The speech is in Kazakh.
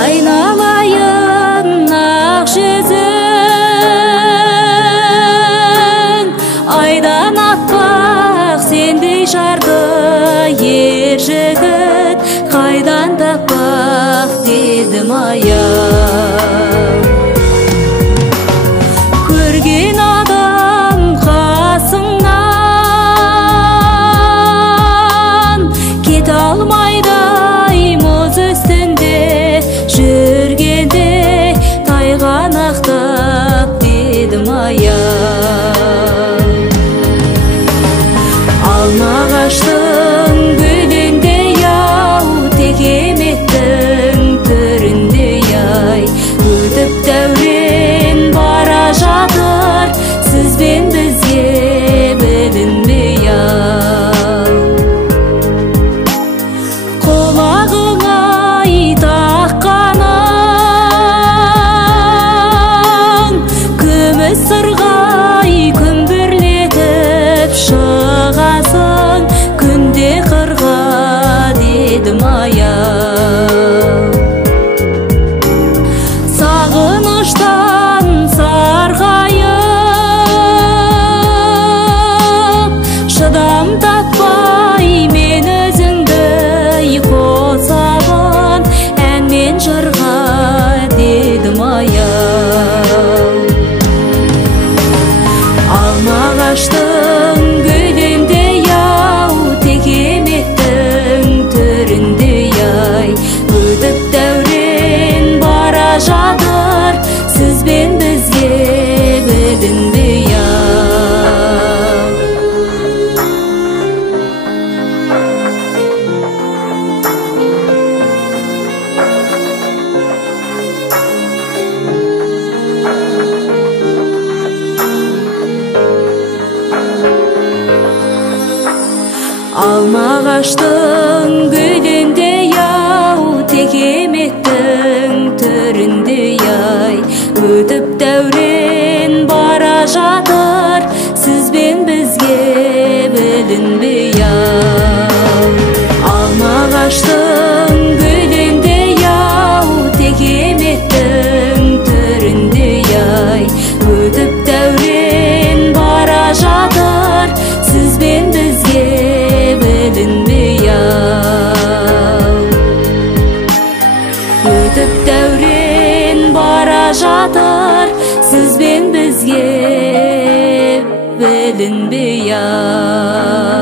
Aynalayın ak yüzün, aydan appak sendey jardı er jigit, kaydan tappak dedim ayam. Көрген адам қасыңнан кете алмайдай мұз үстінде жүргенде тайғанақтап дедім аян. Алма ағаштың гүліндей ау, текеметтің түріндей ай, өтіп дәурен бара жатыр, сіз бен бізге білінбей ау. Құлағыңа таққаның күміс сырғай күмбірлетіп шығасың күнде қырға дедім аяу. Сағыныштан сарғайып шыдам таппай мен өзіңді қосамын әнмен жырға дедім аяу. Алма ағаштың гүліндей ау, текеметтің түріндей ай, өтіп дәурен бара жатыр, сіз бен бізге білінбей ау. Алма ағаштың гүліндей ау, текеметтің түріндей ай, өтіп дәурен бара жатыр, сіз бен бізге білінбей ау. Алма ағаштың гүліндей ау, текеметтің түріндей ай, өтіп дәурен бара жатыр, сіз бен бізге білінбей ау. Өтіп дәурен бара жатыр, сіз бен бізге білінбей ау.